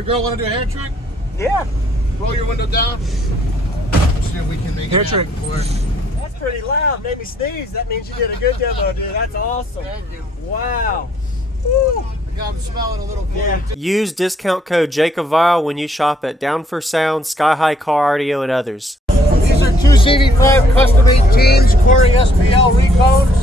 Your girl want to do a hair trick? Yeah. Roll your window down. Let's see if we can make Hair it happen trick. for her. That's pretty loud. Made me sneeze. That means you did a good demo, dude. That's awesome. Thank you. Wow. Woo. I got him smelling a little for Yeah. you. Use discount code JACOBVILE when you shop at Down for Sound, Sky High Car Audio, and others. These are two CV5 custom 18s, Corey SPL Recones,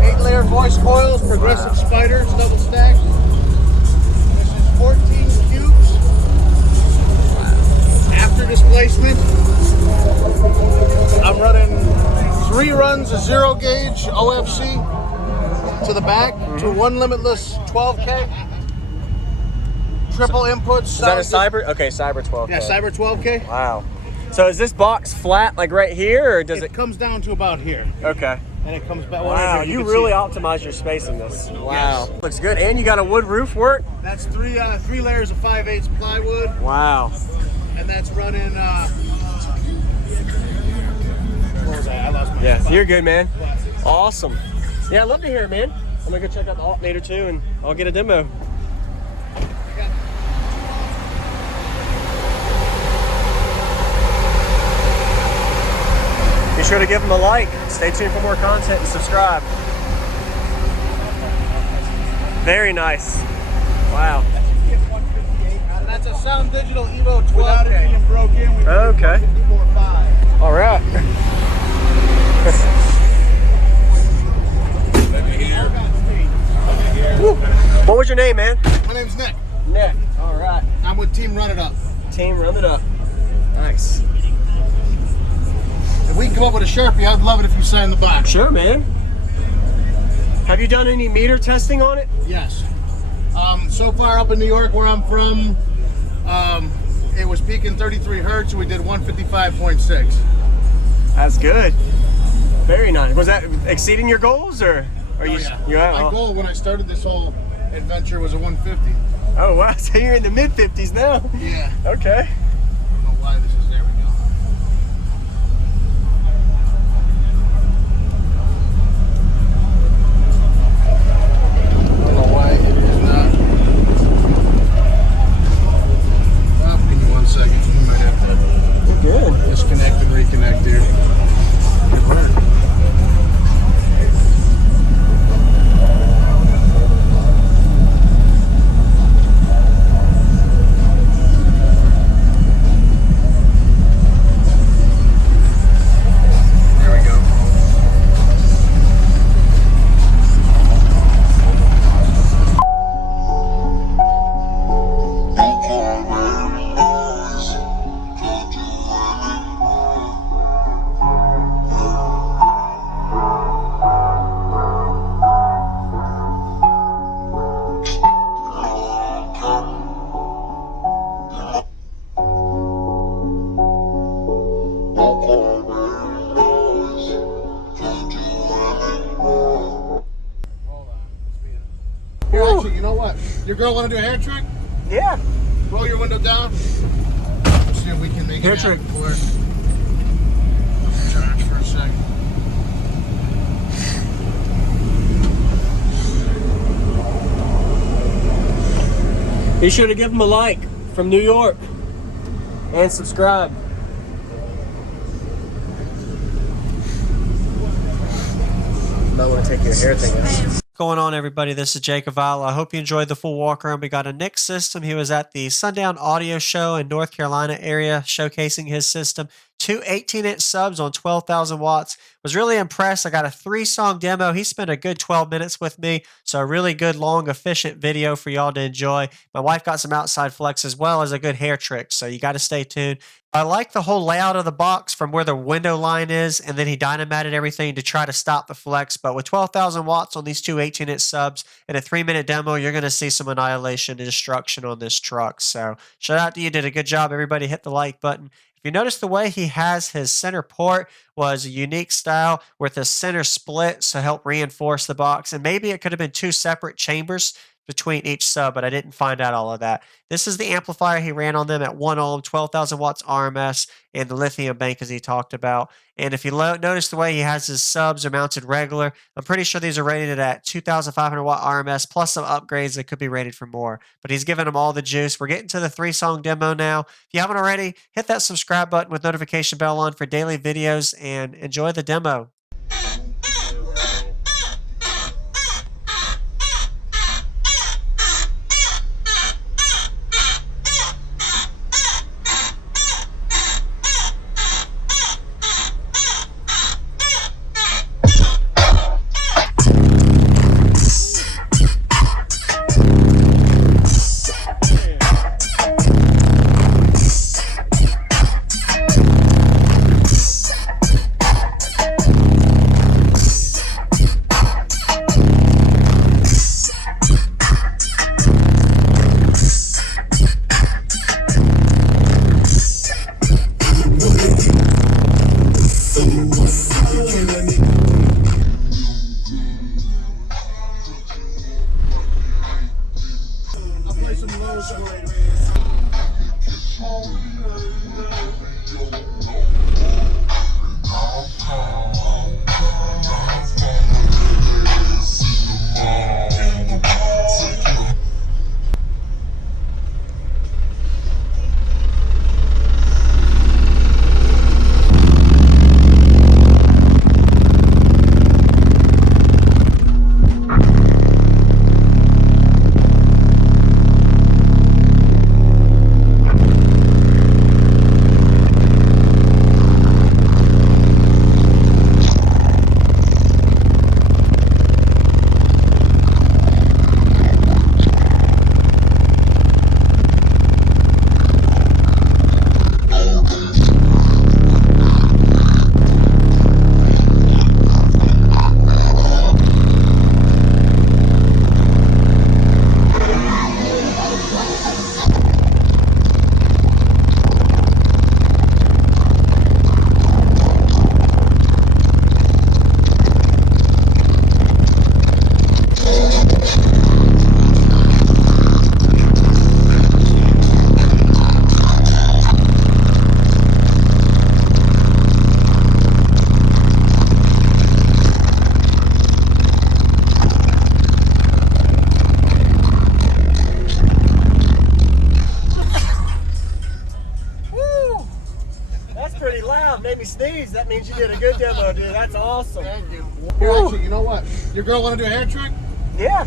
8-layer voice coils, progressive spiders, double stacked. This is 14 cubes. After displacement, I'm running 3 runs of 0 gauge OFC to the back to 1 limitless 12K. Triple inputs. Is that a Cyber? Okay, Cyber 12K. Yeah, Cyber 12K. Wow. So is this box flat like right here, or does it? Comes down to about here, Okay. and it comes back. Wow, you really optimized your space in this. Wow. Looks good. And you got a wood roof work? That's 3 layers of 5/8 plywood, Wow. and that's running. What was that? I lost my. Yeah, spot. you're good, man. Awesome. Yeah, I'd love to hear it, man. I'm gonna go check out the alternator too, and I'll get a demo. Be sure to give them a like. Stay tuned for more content and subscribe. Very nice. Wow. That's a Sound Digital Evo 12K. Being broken, we Okay. 54.5. All right. Woo. What was your name, man? My name's Nick. Nick. All right. I'm with Team Run It Up. Team, run it up. Nice. If we can come up with a Sharpie, I'd love it if you signed the box. Sure, man. Have you done any meter testing on it? Yes. So far up in New York, where I'm from, it was peaking 33 hertz. We did 155.6. That's good. Very nice. Was that exceeding your goals, or are you? Yeah. You My goal when I started this whole adventure was a 150. Oh wow! So you're in the mid 50s now. Yeah. Okay. I don't know why this is. There we go. I don't know why it is not. Oh, give me 1 second. You might have to We're good. disconnect and reconnect here. Good work. There we go. Here, actually, you know what? Your girl want to do a hair trick? Yeah. Roll your window down. Let's see if we can make Hair it happen trick. for her. Charge for a second. Be sure to give them a like from New York and subscribe. Might want to take your hair thing out. Going on, everybody? This is Jacob Vile. I hope you enjoyed the full walk around. We got a Nick system. He was at the Sundown Audio Show in North Carolina area showcasing his system. 2 18-inch subs on 12,000 watts. Was really impressed. I got a 3-song demo. He spent a good 12 minutes with me. So a really good, long, efficient video for y'all to enjoy. My wife got some outside flex as well as a good hair trick. So you got to stay tuned. I like the whole layout of the box from where the window line is, and then he dynamitted everything to try to stop the flex. But with 12,000 watts on these 2 18-inch subs and a 3-minute demo, you're going to see some annihilation and destruction on this truck. So shout out to you. Did a good job. Everybody hit the like button. If you notice, the way he has his center port was a unique style with a center split to help reinforce the box. And maybe it could have been 2 separate chambers between each sub, but I didn't find out all of that. This is the amplifier he ran on them at 1 ohm, 12,000 watts RMS, and the lithium bank as he talked about. And if you notice the way he has his subs are mounted regular, I'm pretty sure these are rated at 2,500 watt RMS plus some upgrades that could be rated for more. But he's giving them all the juice. We're getting to the 3-song demo now. If you haven't already, hit that subscribe button with notification bell on for daily videos and enjoy the demo. Made me sneeze. That means you did a good demo, dude. That's awesome. Thank you. Here, actually, you know what? Your girl want to do a hair trick? Yeah.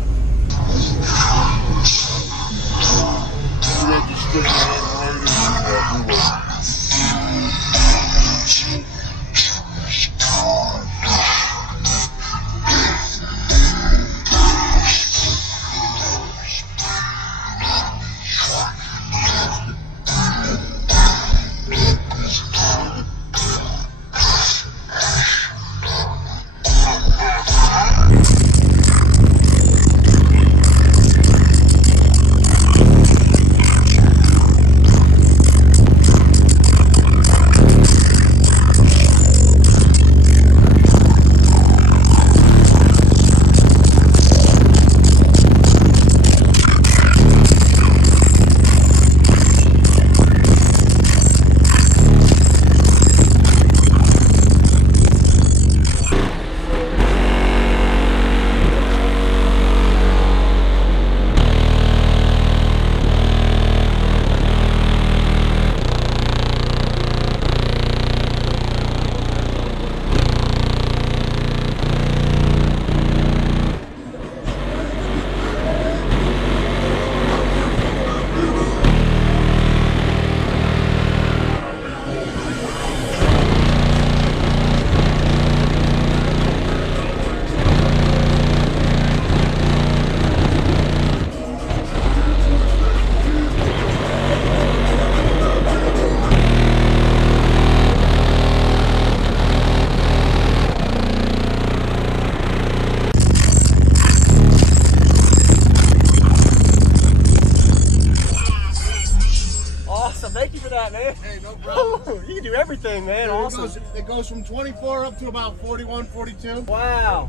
man. Hey, no problem. You can do everything, man. Dude, awesome. It goes from 24 up to about 41, 42. Wow.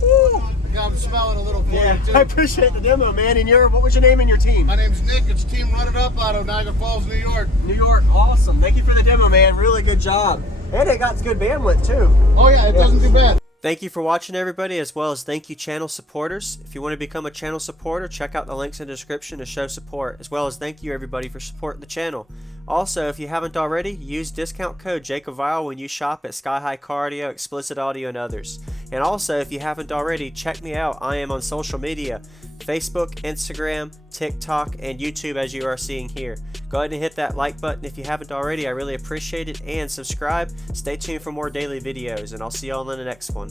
Woo! I got them smelling a little for Yeah, you too. I appreciate the demo, man. And what was your name and your team? My name's Nick. It's Team Run It Up out of Niagara Falls, New York. New York, awesome. Thank you for the demo, man. Really good job. And it got good bandwidth too. Oh yeah, it doesn't do bad. Thank you for watching, everybody, as well as thank you, channel supporters. If you want to become a channel supporter, check out the links in the description to show support, as well as thank you, everybody, for supporting the channel. Also, if you haven't already, use discount code JACOBVILE when you shop at Sky High Car Audio, Explicit Audio, and others. And also, if you haven't already, check me out. I am on social media, Facebook, Instagram, TikTok, and YouTube, as you are seeing here. Go ahead and hit that like button if you haven't already. I really appreciate it. And subscribe. Stay tuned for more daily videos, and I'll see y'all in the next one.